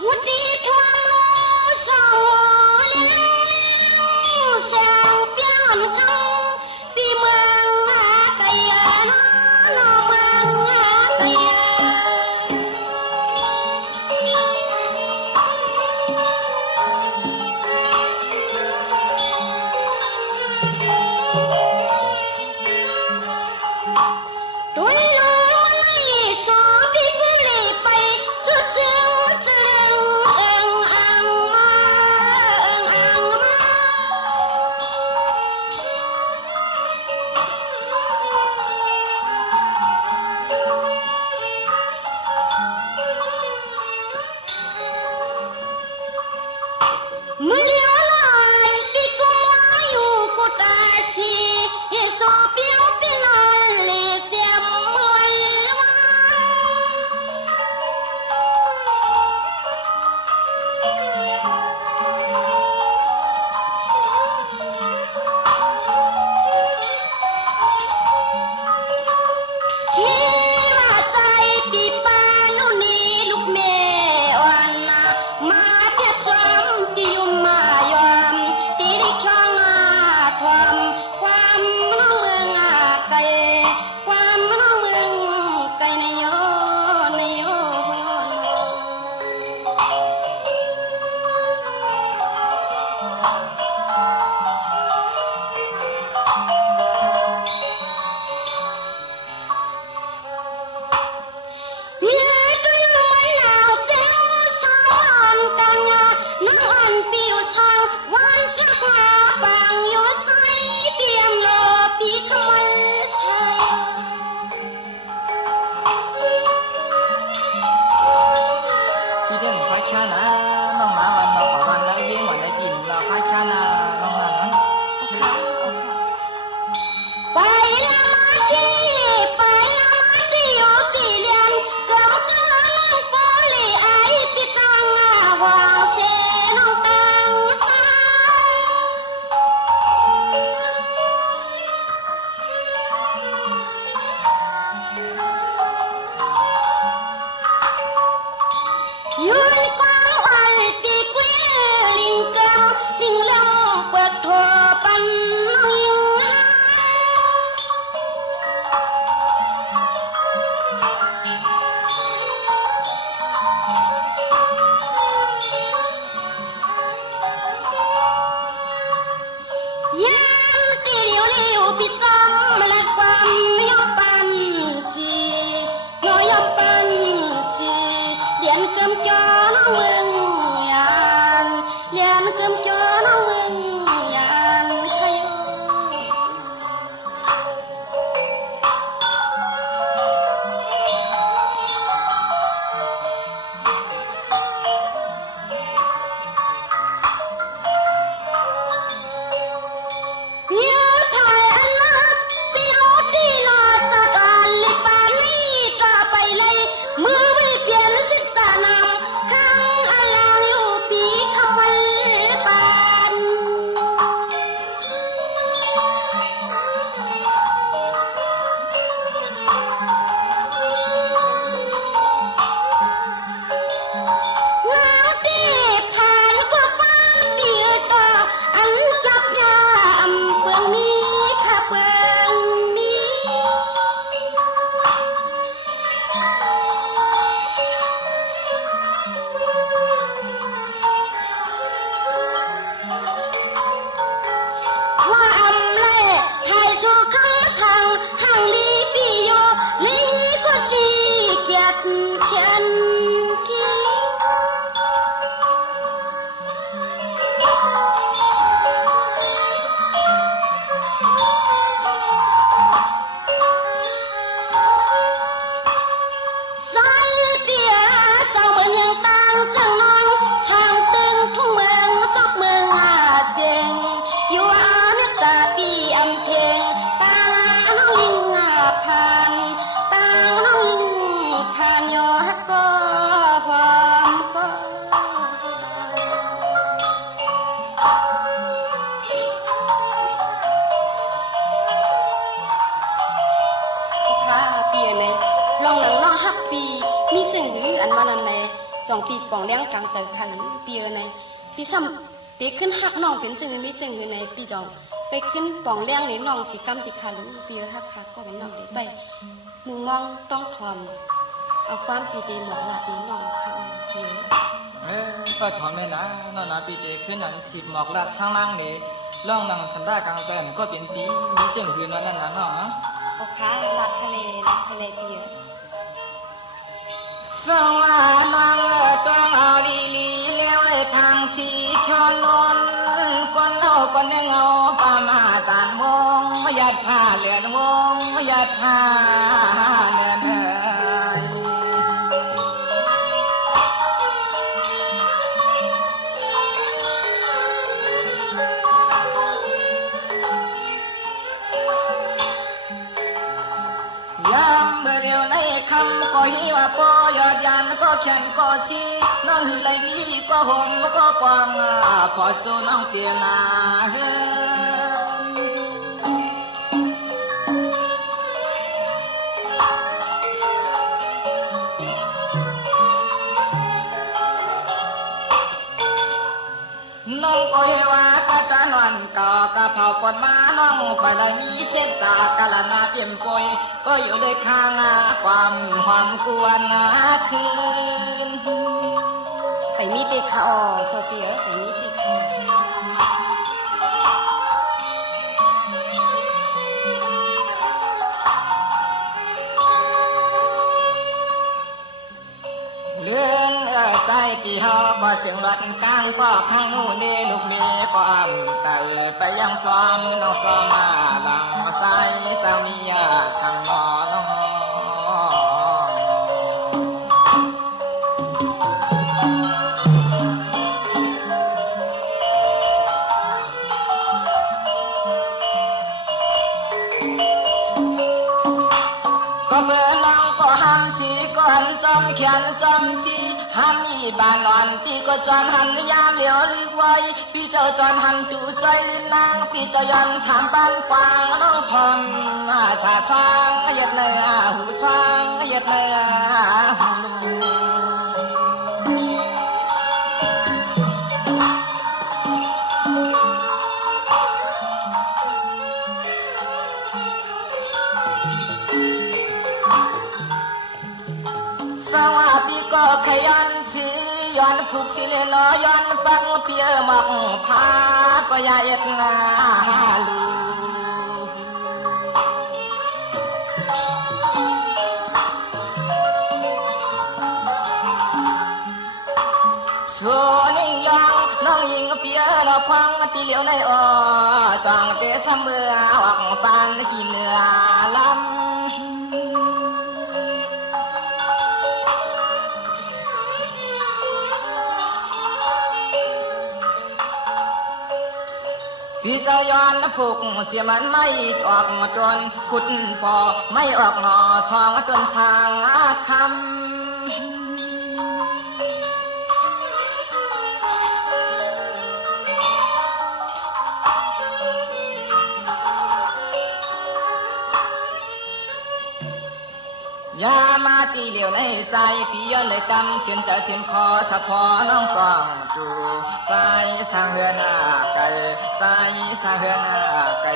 một đi thoáng lối sầu liễu sang pian căng vì mừng cây nó mừng cây đôi lối xóa đi cứ lì bay chút xíu xíu eng ang melihat di kuayu kutasi so piu pinali semua kiraใจปีปานุนีลูกแม่วันมาเปียกซ้ำที่ยุ่มมายอมตีดิช่องความน้องเมืองไกลความน้องเมืองไกลในโยพี่เท่งค่อยช้านะน้องหมาวันเราขอวันแล้วเยี่ยงวันได้กินเราค่อยช้านะน้องหมาไปละมาที่โยสีเลียนเกือบจะนั่งโปลีไอปิตังวางเสน้องตังยืนกว้างไว้ปีกวิลิงกังลิงเลี้ยงเปิดทั่วปันยิงยังตีเลี้ยวปิดตาและความยอมปันสียอมปันสีเลียนเกิมจอน้องเมืองยานเลียนเกิมจอน้องเมืองยานใครพี่ถ่ายอันละพี่รู้ที่นอจะการลิปานี่ก็ไปเลยมือไม่เปลี่ยนสิตานำข้างอะไร จองพี่ปองเลี้ยงกลางแต่ขันปีในพี่ซ้ำตีขึ้นหักน้องเป็นจึงไม่จึงอยู่ในปีจองไปขึ้นปองเลี้ยงในน้องสีกำติขาลุปีหักขาก็ของน้องไปมึงมองต้องทอมเอาความปีเตหมดละนี้น้องค่ะพี่ก็ทอมเลยนะนอนปีเตขึ้นนั้นสิบหมอกละช่างล่างเลยล่องนังสันดากลางแสนก็เป็นปีมีจึงคืนวันนั้นนะเนาะโอ้ค่ะหลักทะเลปีสว่านางต้องเอาลีลีเลี้ยวไอ้ทางสีชอนนนคนเอาคนเงาปามาตานวงไม่ยัดผ้าเลือนวงไม่ยัดผ้าเลือนคำก็หิวปอยอดยันก็แข่งก็ชีน้องหือเลยมีก็หงก็กวางพอสู้น้องเตียนาน้องก็เฮวากะจะนอนก็กะเผาปนมาน้องไปเลยมีเส้นตากะละนาเปี่ยมปอยก็อยู่ด้วยข้างความกวนคืนไปมีติขาออโซเฟียไปมีติขาเรื่องใจปีหอบ่เสียงรถกลางก็ข้างนู้นนี่ลูกเมียความแต่ไปยังซ้อมน้องซ้อมมาหลังใจสามีช่างนอน้องก็เมื่อน้องก็ห้ามสีก็หันจอมแขนจอมสีห้ามมีบานนอนปีก็จอนหันยามเหลียวลิไว้ปีเจ้าจอนหันจูใจนางปีเจ้ายันถามบ้านกวางน้องพรชาช้างเหยียดเนื้อหูช้างเหยียดเนื้อหูสวัสดีก็ขยันชื่อย้อนผูกสิเลนย้อนปังเปียหมอกพาก็ยาเอ็ดนาลูส่วนยิ่งยังน้องยิงเปียเราพังตีเหลียวในอ้อจองเตะเสมอหวังปันกินเนื้อลำพี่จะย้อนผูกเสียมันไม่ออกจนขุดพอไม่ออกหนอช่องต้นสางคำยามาตีเหลียวในใจพี่ย้อนเลยจำเสียนใจเสียนคอสะพอน้องสองจูใจสร้างเรือนหน้าไก่ใจสร้างเรือนหน้าไก่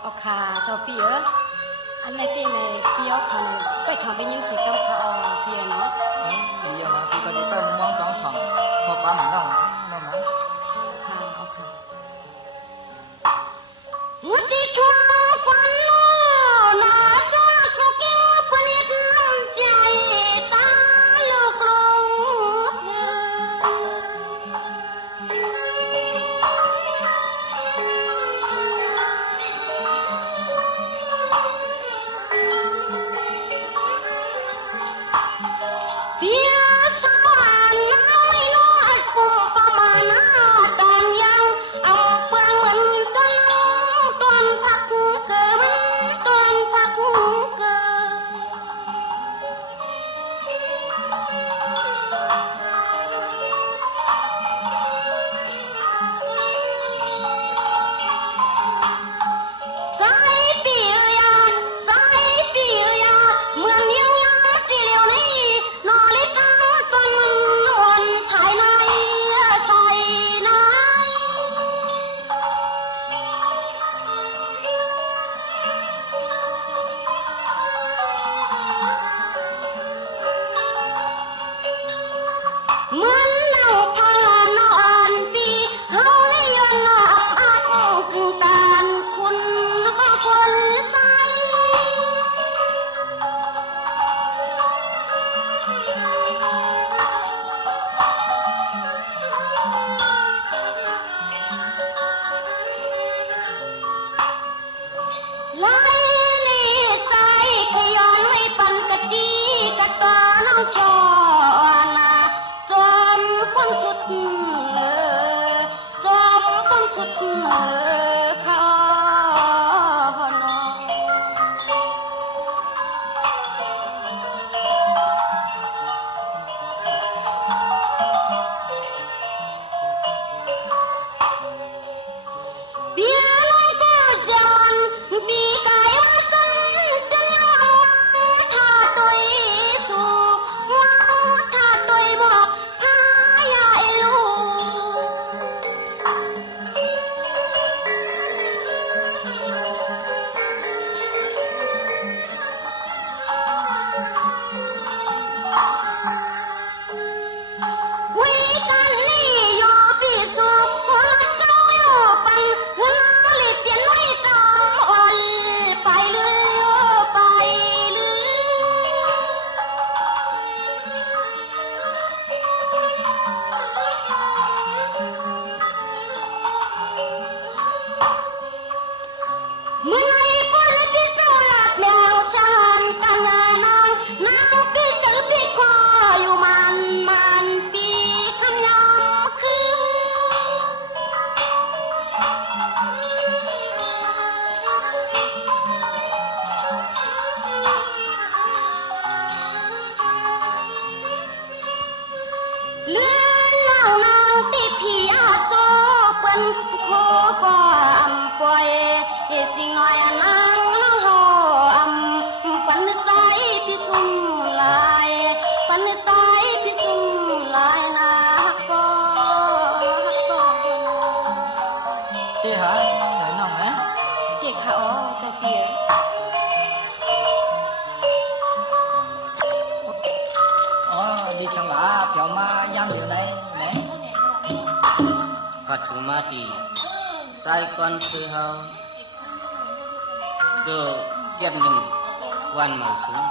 เอาขาโซเฟียอันในที่ในเที่ยวคันไปทำไปยินสีกำขาออเพียเนาะดีอย่างนะพี่ก็ดีไปมองสองสองพอป้าหนังน้องนะค่ะเอาค่ะมุติทุนฟันโลนาชาโคเกปนิดใหญ่ตาลูกลงเปียสวรรค์น้อยน้อยปุ่มปั๊ม สิ่งน้อยนางหอปันใจพิสุมลายปันใจพิสุมลายนะก็ที่หาไหนน้องนะเจ๊เขาใส่เปียđi sang lá phiếu ma giam điều này nè Phật thủ ma tỷ sai con sư hao giờ kiếpหนึ่งวันมาสูง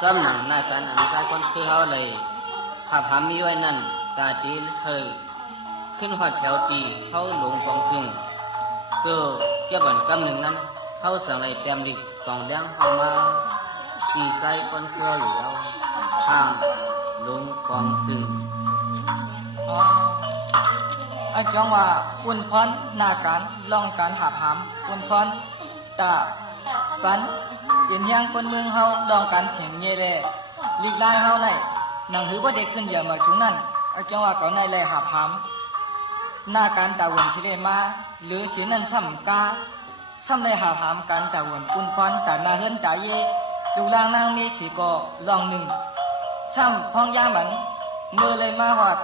ซ้ำหนังหน้ากันอันsai con sư haoเลยขับหามีไว้นั่นกาตีเฮยขึ้นหอดแถวตีเขาหลงฟองซึ่งเจอเก็บวันกำหนึ่งนั้นเขาสั่งเลยเตรียมดิบกองแดงเข้ามาขี่ใส่คนเกลืออยู่แล้วทางหลงฟองซึ่งไอ้จ้องว่าอุ่นพรหน้าการลองการหาหามอุ่นพรตาฝันเย็นยังคนเมืองเฮาดองการแข่งเย่เลยลีกลายเฮาไหนหนังหือว่าเด็กขึ้นเยอะมาสูงนั่นไอ้จ้องว่าเขาในแลหาหามหน้าการตาวนสิเดมาหรือสีนั่นซ้ำกาซ้ำในหาหามการตาวนอุ่นพรตาหน้าเฮินตาเย่ดูลางนางมีสีก็ลองหนึ่งซ้ำพองยามันมือเลยมาหอด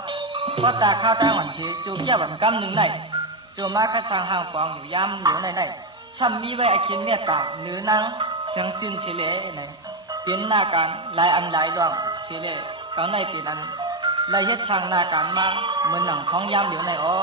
ก็ตาข้าวตาหวานชีจูเกี่ยวกับกำหนึ่งในจูมาคัดสร้างห่างฟองอยู่ยามอยู่ในซ้ำมีไว้ไอคินเมียตาหรือนางเสียงจืนเฉลในเป็นหน้าการหลายอันหลายรองเฉลเขาในเป็นอันลายเฮ็ดสร้างหน้าการมาเหมือนหนังของยามอยู่ในอ๋อ